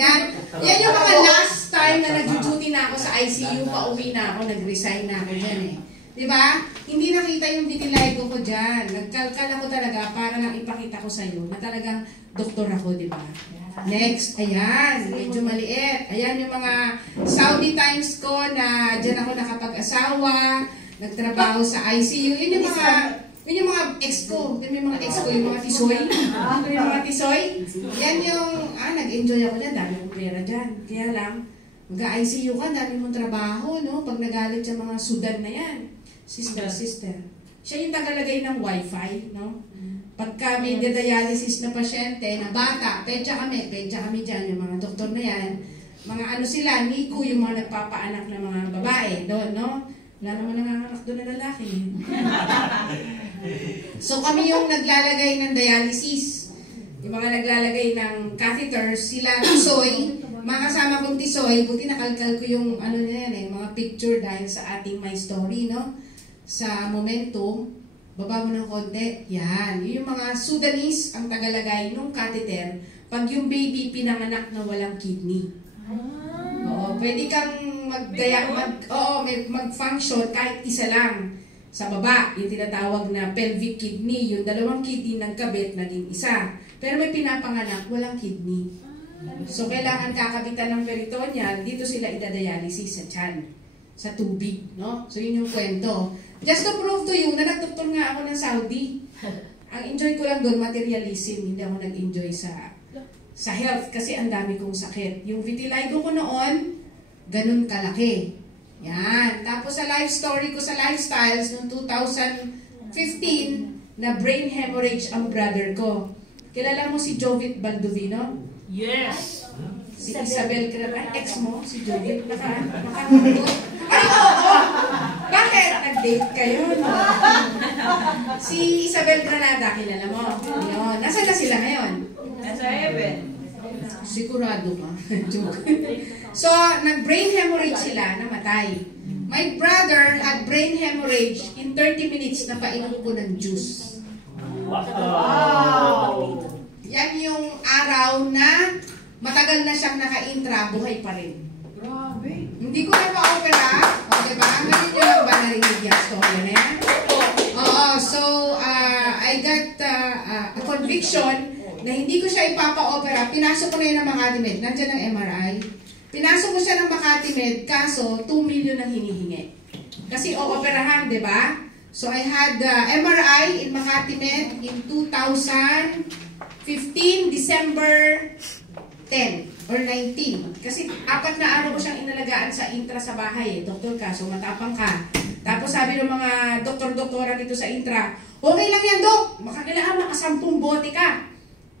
Yan. Yan yung mga last time na nag-duty na ako sa ICU, pauwi na ako, nag-resign na ako dyan eh. Diba? Hindi nakita yung vitiligo ko dyan. Nagkalkal ako talaga para lang ipakita ko sa'yo na talagang doktor ako, diba? Next, ayan, medyo maliit. Ayan yung mga Saudi times ko na dyan ako nakapag-asawa, nagtrabaho sa ICU. Yun yung mga ex ko. Yung mga ex ko, yung mga tisoy. Yung mga tisoy. Yan yung, nag-enjoy ako dyan. Dami kong pera dyan. Kaya lang, mag-ICU ka, dami mong trabaho, no? Pag nagalit sa mga Sudan na yan. Sister. Siya yung tagalagay ng wifi, no? Pagka may dialysis na pasyente, na bata, pedya kami dyan, yung mga doktor na yan, mga ano sila, Nico, yung mga nagpapaanak ng mga babae, doon, no? Wala naman nanganganak doon na lalaki. So kami yung naglalagay ng dialysis, yung mga naglalagay ng catheters, sila, tisoy, mga kasama kong tisoy, buti nakalkal ko yung ano na yan, mga picture dahil sa ating My Story, no? Sa Momentum, baba mo ng konti, yan. Yung mga Sudanese ang tagalagay nung catheter pag yung baby pinanganak na walang kidney. Oo, pwede kang mag-function kahit isa lang sa baba. Yung tinatawag na pelvic kidney, yung dalawang kidney nagkabit, naging isa. Pero may pinapanganak, walang kidney. So, kailangan kakabitan ng peritoneal, dito sila idadialysis sa tiyan, sa tubig, no? So, yun yung kwento. Just to prove to you na nagdoktor nga ako ng Saudi. Ang enjoy ko lang doon, materialism. Hindi ako nag-enjoy sa health kasi ang dami kong sakit. Yung vitiligo ko noon, ganun kalaki. Yan. Tapos sa life story ko sa lifestyles noong 2015, na brain hemorrhage ang brother ko. Kilala mo si Jovit Baldovino? Yes! Si Isabel Granada, ex mo, si Jovit. Ay, oo! Bakit? Nag-date kayo, no? Si Isabel Granada, kilala mo? Yun. Nasaan na sila ngayon? Nasa heaven. Sigurado ka. Joke. So, nag-brain hemorrhage sila, namatay. My brother had brain hemorrhage in 30 minutes na painom ko ng juice. Wow! Yan yung araw na matagal na siyang naka-intra, buhay pa rin. Grabe. Hindi ko na pa-opera. O, diba? Ngayon nyo lang ba narinig yung story na yan? Oo. So, I got a conviction na hindi ko siya ipapa-opera. Pinasok ko na yun ng Makati Med. Nandiyan ang MRI. Pinasok ko siya ng Makati Med, kaso 2 million ang hinihingi. Kasi o-operahan, diba? So, I had MRI in Makati Med in 2015, December 10 or 19. Kasi 4 na araw ko siyang inalagaan sa intra sa bahay. Doktor ka, so matapang ka. Tapos sabi ng mga doktor-doktora dito sa intra, okay lang yan, Dok. Makakailangan makasampung bote ka.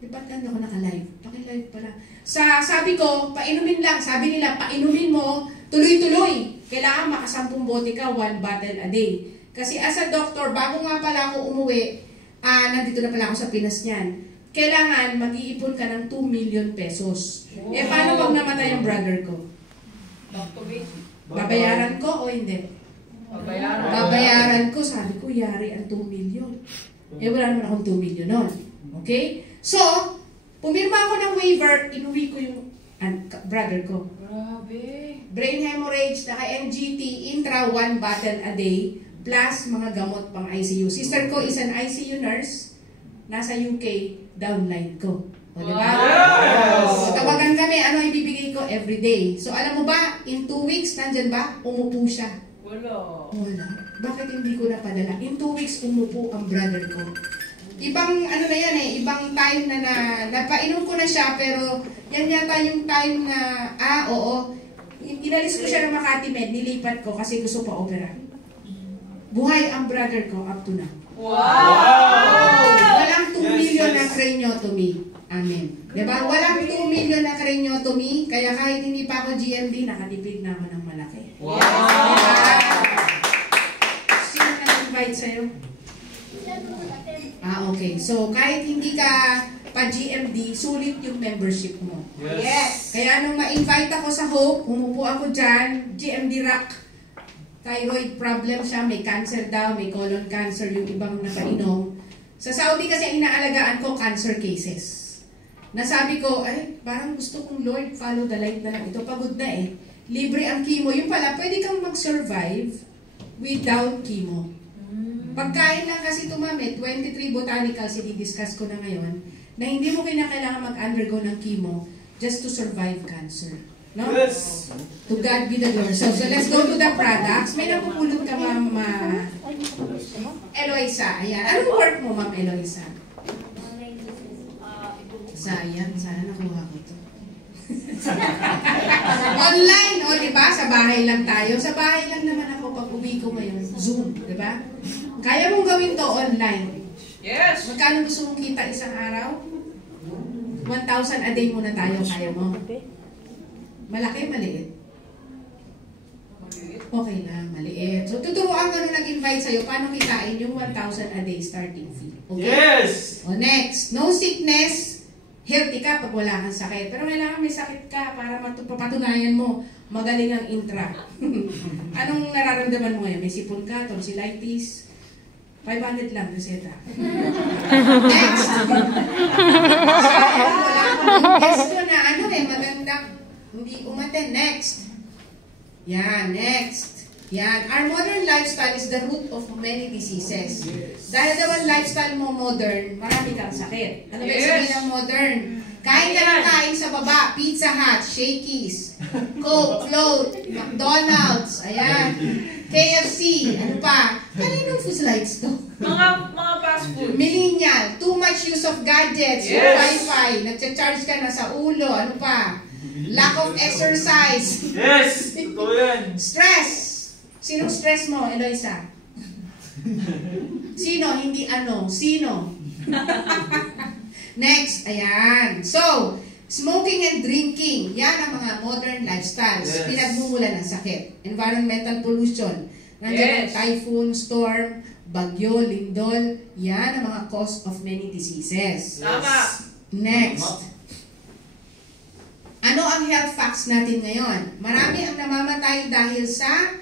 Di ba't ganda ko naka-live? Paki-live pala. Sabi ko, painumin lang. Sabi nila, painumin mo, tuloy-tuloy. Kailangan makasampung bote ka, 1 bottle a day. Kasi as a doctor, bago nga pala ako umuwi, nandito na pala ako sa Pinas niyan. Kailangan mag-iipon ka ng 2 million pesos. Wow. Eh, paano pag namatay ang brother ko? Babayaran ko o hindi? Babayaran ko. Sabi ko, yari ang 2 million. Eh, wala naman akong 2 million nun. Okay? So, pumirma ako ng waiver, inuwi ko yung brother ko. Grabe. Brain hemorrhage, naka-MGT, intra 1 bottle a day, plus mga gamot pang ICU. Sister ko is an ICU nurse, nasa UK, downline ko. O, diba? Yes! So, tawagan kami, ano ibibigay ko everyday. So, alam mo ba, in 2 weeks, nandyan ba? Umupo siya. Wala. Bakit hindi ko napadala? In 2 weeks, umupo ang brother ko. Ibang, ano na yan ibang time na napainom ko na siya, pero yan yata yung time na, oo, inalis ko siya ng Makati Med, nilipat ko kasi gusto pa opera. Buhay ang brother ko up to now. Wow! Walang 2 million na craniotomy. Amen. Diba? Walang 2 million na craniotomy, kaya kahit hindi pa ako GMD, nakatipid na ako ng malaki. Wow! Diba? Sino nag-invite sa'yo? Okay. So, kahit hindi ka pa GMD, sulit yung membership mo. Yes! Kaya nung ma-invite ako sa Hope, umupo ako dyan, GMD Rock. Thyroid problem siya, may cancer daw, may colon cancer, yung ibang napainom. Sa Saudi kasi ang inaalagaan ko, cancer cases. Nasabi ko, ay, parang gusto kong Lord, follow the light na lang. Ito, pagod na eh. Libre ang chemo. Yung pala, pwede kang mag-survive without chemo. Pagkain lang kasi ito, mami, 23 botanicals, i-discuss ko na ngayon, na hindi mo kinakailangan mag-undergo ng chemo just to survive cancer. No? Yes. To God be the glory. So let's go to the products. May napupulot ka, Ma'am Eloisa. Ayan. Anong work mo, Ma'am Eloisa? Sayang. Sana nakuha ko to. Online, o diba? Sa bahay lang tayo. Sa bahay lang naman ako pag uwi ko ngayon. Zoom, diba? Kaya mong gawin to online. Yes. Magkano gusto mong kita isang araw? 1,000 a day muna tayo. Kaya mo? Malaki, maliit? Okay lang, maliit. So, tuturuan ka nung nag-invite sa'yo, paano kitain yung 1,000 a day starting fee. Okay? Yes. O next, no sickness, healthy ka pag wala kang sakit. Pero kailangan may sakit ka para mapatunayan mo, magaling ang intra. Anong nararamdaman mo ngayon? May sipon ka, tonsillitis, 500 lang, reseta. Next! Wala akong question na ano magandang hindi umaten. Next. Yan, next. Yan. Our modern lifestyle is the root of many diseases. Yes. Dahil naman lifestyle mo modern, marami kang sakit. Ano ba sabihin ng modern? Kain ka ng kain sa baba, Pizza Hut, Shakey's, Coke, Float, McDonald's, ayan, KFC, ano pa? Kaninong food slides to? Mga fast food. Millennial, too much use of gadgets, Yes. Wi-Fi, nagcha-charge ka na sa ulo, ano pa? Lack of exercise. Yes. Totoo yan. Stress. Sinong stress mo, Eloisa? Sino? Hindi ano. Sino? Next, ayan. So, smoking and drinking. Yan ang mga modern lifestyles. Yes. Pinagmumula ng sakit. Environmental pollution. Nandiyan ang Yes. typhoon, storm, bagyo, lindol. Yan ang mga cause of many diseases. Tama. Next. Ano ang health facts natin ngayon? Marami ang namamatay dahil sa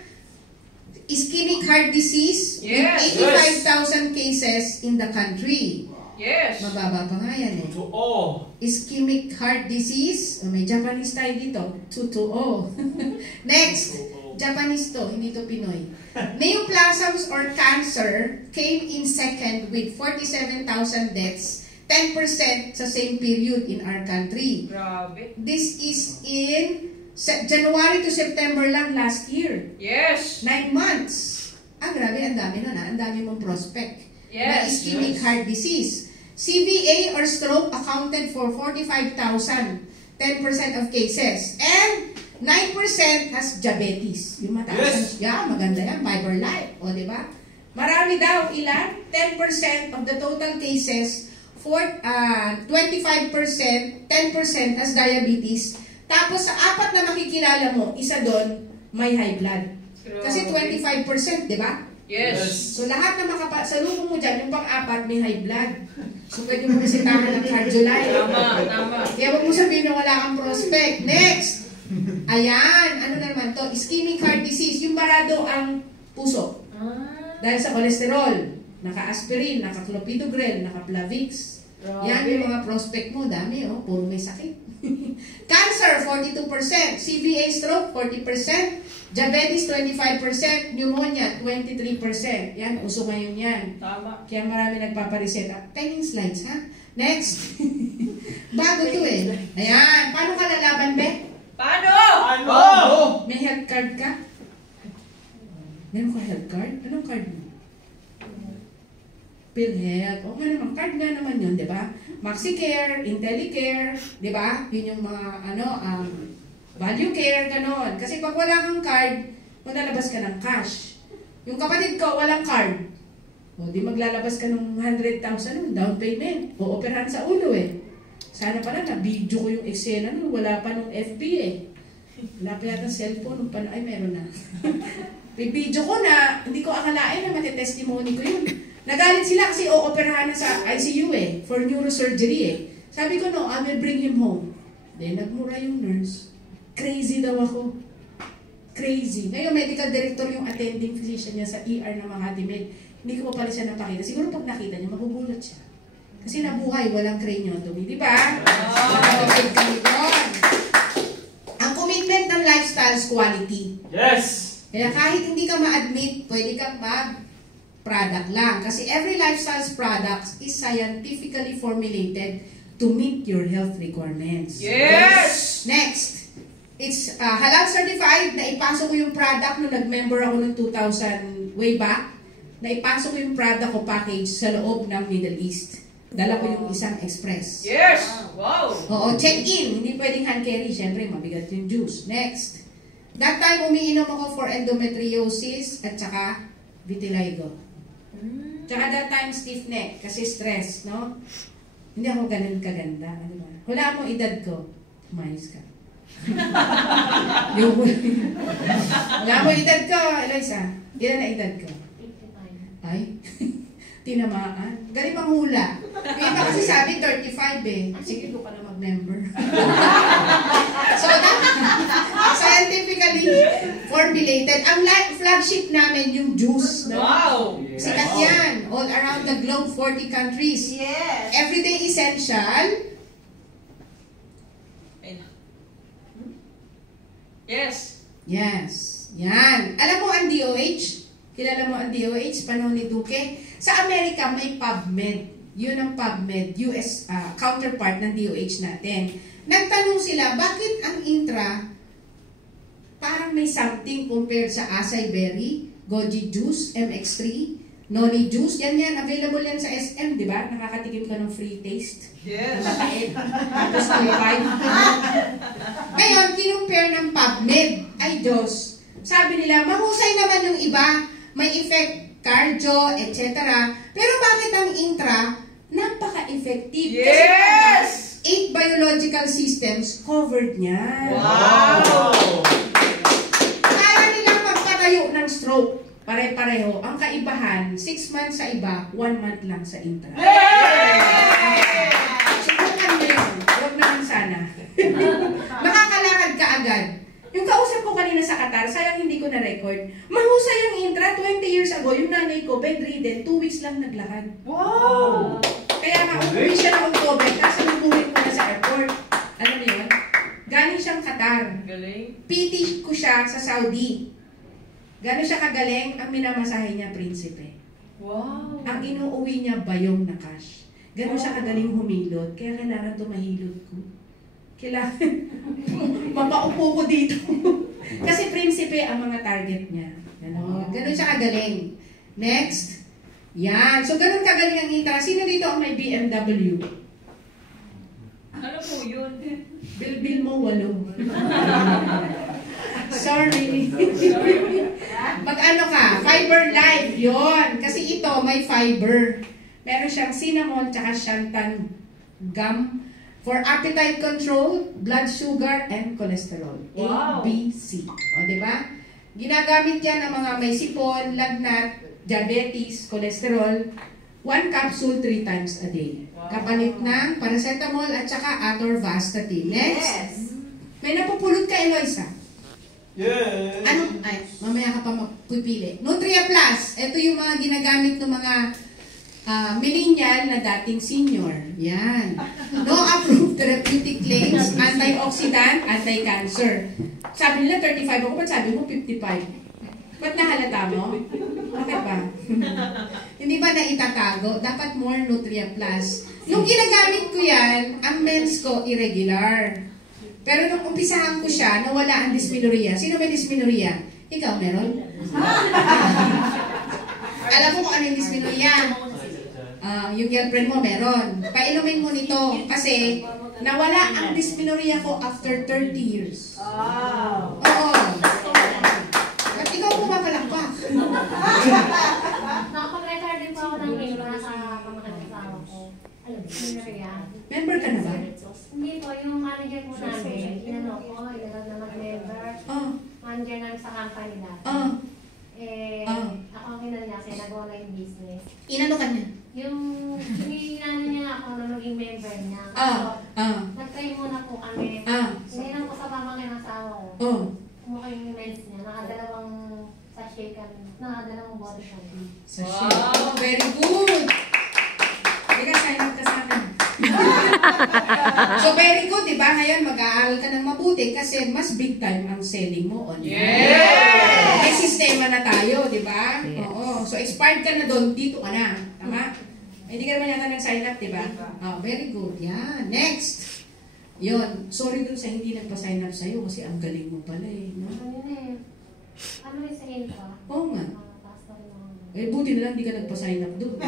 ischemic heart disease Yes. with 85,000 cases in the country. Yes. Mababa pa nga yan eh. Totoo. Ischemic heart disease. May Japanese tayo dito. 220. Next. Japanese to, hindi to Pinoy. Neoplasms or cancer came in second with 47,000 deaths, 10% sa same period in our country. Grabe. This is in January to September lang last year. Yes. 9 months. Grabe, ang dami nun Ang dami mong prospect. Na Yes. ischemic heart disease. CVA or stroke accounted for 45,000, 10% of cases. And 9% has diabetes. Yung mataas. Yes. Yeah, maganda yan. Fiber Life. O, di ba? Marami daw. Ilan? 10% of the total cases. 25%, 10% has diabetes. Tapos sa apat na makikilala mo, isa doon may high blood. Kasi 25%, di ba? Yes. So lahat na makapasalubong mo dyan, yung pang-apat may high blood. So pwede mo resetahan ng Cardiolite. Tama. Kaya wag mo sabihin na wala kang prospect. Next! Ayan, ano na naman to? Ischemic heart disease. Yung barado ang puso. Dahil sa kolesterol. Naka-aspirin, naka-clopidogrel, naka-Plavix. Yan yung mga prospect mo. Dami, puro may sakit. Cancer, 42%. CVA stroke, 40%. Diabetes, 25%. Pneumonia, 23%. Yan, uso ngayon yan. Tama. Kaya marami nagpapareseta. Penning slides, ha? Next. Bago to eh. Ayan. Paano ka lalaban, Be? Paano? Ano? May health card ka? Meron ka health card? Anong card mo? PhilHealth. O nga naman, card nga naman yun, di ba? MaxiCare, IntelliCare, di ba? Yun yung mga, Value Care, ganon. Kasi pag wala kang card, maglalabas ka ng cash. Yung kapatid ko, walang card. O, di maglalabas ka ng 100,000 nun, down payment. O, operahan sa ulo eh. Sana pala na-video ko yung eksena nun, wala pa nung FB eh. Wala pa yata cellphone, nung ay meron na. Video ko na, hindi ko akalain na matitestimony ko yun. Nagalit sila kasi o-operahan na sa ICU eh, for neurosurgery eh. Sabi ko, no, I will bring him home. Then, nagmura yung nurse. Crazy daw ako. Crazy. Ngayon, medical director yung attending physician niya sa ER ng Makati Med. Hindi ko pa pala siya napakita. Siguro pag nakita niya, magugulat siya. Kasi nabuhay, walang craniotomy. Di ba? Nakatipid kami doon. Ang commitment ng lifestyle is quality. Yes! Kaya kahit hindi ka ma-admit, pwede kang mag-product lang. Kasi every lifestyle's product is scientifically formulated to meet your health requirements. Yes! Next. It's halal certified. Naipasok ko yung product nung nag-member ako noong 2000 way back. Naipasok ko yung product ko package sa loob ng Middle East. Dala ko yung isang express. Yes! Wow! Oo, check-in. Hindi pwedeng hand carry. Siyempre, mabigat yung juice. Next. That time, umiinom ako for endometriosis at saka vitiligo. Tsaka that time, stiff neck kasi stress, no? Hindi ako ganun kaganda. Ano ba? Wala mo edad ko. Umayos ka. Wala mo edad ko, Eloisa. Ilan na edad ko? 55. Ay, tinamaan. Galing manghula. Yung iba kasi sabi 35 eh. Sige, ko pa na mag-member. So, that, scientifically formulated. Ang flagship namin yung juice. No? Wow! Sikat yan. All around the globe, 40 countries. Yes. Everyday essential. Yes! Yes. Yan. Alam mo ang DOH? Kilala mo ang DOH? Panahon ni Duque? Sa Amerika, may PubMed. Yun ang PubMed, US counterpart ng DOH natin. Nagtanong sila, bakit ang intra parang may something compared sa acai berry, goji juice, MX3, noni juice, yan, available yan sa SM, di ba? Nakakatikim ka ng free taste. Yes! Tapos 25. Ngayon, kinumpare ng PubMed. Ay Diyos. Sabi nila, mahusay naman yung iba. May effect, cardio, etc. Pero bakit ang intra, napaka-effective? Yes! Kasi 8 biological systems covered niya. Wow! Kaya nilang magpatayo ng stroke. Pare-pareho. Ang kaibahan, 6 months sa iba, 1 month lang sa intra. Subukan mo yun. Huwag naman sana. Makakalakad ka agad. Yung kausap ko kanina sa Qatar, sayang hindi ko na-record. Mahusay ang intra. 20 years ago, yung nanay ko, bedridden, 2 weeks lang naglakad. Wow! Kaya nga, umuwi siya ng October, kasi nabuhin ko na sa airport. Alam mo yun? Galing siyang Qatar. Galing. PT ko siya sa Saudi. Gano'n siya kagaling, ang minamasahe niya, prinsipe. Wow! Ang inuuwi niya, bayong na cash. Gano'n siya kagaling humilot, kaya kailangan tumahilot ko. Kailangan, mapaupo ko dito. Kasi prinsipe ang mga target niya. Gano'n siya kagaling. Next. Yan. So, gano'n kagaling ang intra. Sino dito ang may BMW? Ano po yun? Bilbil mo, 8. Sorry. Mag-ano ka? Fiber Life. Yon. Kasi ito, may fiber. Meron siyang cinnamon tsaka xanthan gum for appetite control, blood sugar, and cholesterol. Wow. A, B, C. O, diba? Ginagamit yan ng mga may sipon, lagnat, diabetes, cholesterol. 1 capsule 3 times a day. Wow. Kapalit ng paracetamol at saka atorvastatin. Next. Yes. May napupulot ka, Eloisa. Yes! Ano? Ay, mamaya ka pa magpipili. Nutria Plus. Ito yung mga ginagamit ng mga millennial na dating senior. Yan. No approved therapeutic claims, antioxidant, anti-cancer. Sabi nila 35 ako, ba't sabi mo 55? Ba't nahalata mo? Bakit ba? Hindi ba na itatago? Dapat more Nutria Plus. Nung ginagamit ko yan, ang mens ko irregular. Pero nung umpisahan ko siya, nawala ang dysmenorrhea. Sino may dysmenorrhea? Ikaw, meron? Alam mo kung ano yung dysmenorrhea? Yung girlfriend mo, meron. Painumin mo nito kasi nawala ang dysmenorrhea ko after 30 years. Wow. Oo. At ikaw pumapalakpak. Nakapag-retire din po ako ng mail para sa pamakasawa ko. Alam mo, Maria. Member ka na ba? Hindi po, yung manager po namin, inano ko, ilagag na mag-member. Oh. Manager namin sa company natin. Oh. Ako ang inano niya kasi nag-online business. Inano ka niya? Yung inano niya ako na maging member niya. Nag-try muna po kami. Ininan ko sa pamangkin ng asawa ko. Kumuha yung meds niya. Nakadalawang sachet kami. Nakadalawang bottle kami. Sachet. Wow, very good! Hindi ka sign up ka sa So very good, di ba? Ngayon mag-aaral ka ng mabuti kasi mas big time ang selling mo online. Yes! May sistema na tayo, di ba? Oo. So expired ka na doon, dito ka na. Tama? Hindi ka naman yata nag-sign up, di ba? Oh, very good. Yan. Next. Yun. Sorry dun sa hindi nagpa-sign up sa'yo kasi ang galing mo pala eh. No? Ano yung sahin ka? Oo nga. Eh, buti na lang di ka nagpa-sign up doon.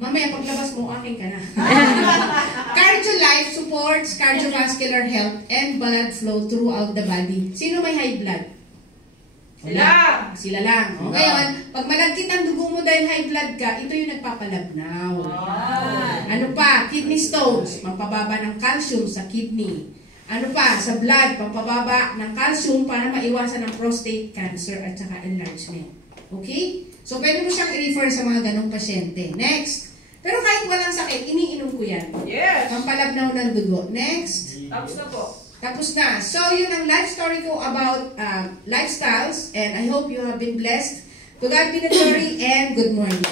Mamaya paglabas mo, akin ka na. Cardio Life supports cardiovascular health and blood flow throughout the body. Sino may high blood? Sila! Sila lang. O, ngayon, pag malagkit ang dugo mo dahil high blood ka, ito yung nagpapalabnaw. Ano pa? Kidney stones. Pampababa ng calcium sa kidney. Ano pa? Sa blood, pampababa ng calcium para maiwasan ang prostate cancer at saka enlargement. Okay? So, pwede mo siyang i-refer sa mga ganong pasyente. Next. Pero kahit walang sakit, iniinom ko yan. Yes! Pampalabnaw ng dugo. Next. Tapos na po. Tapos na. So, yun ang life story ko about lifestyles. And I hope you have been blessed. To God be the glory and good morning.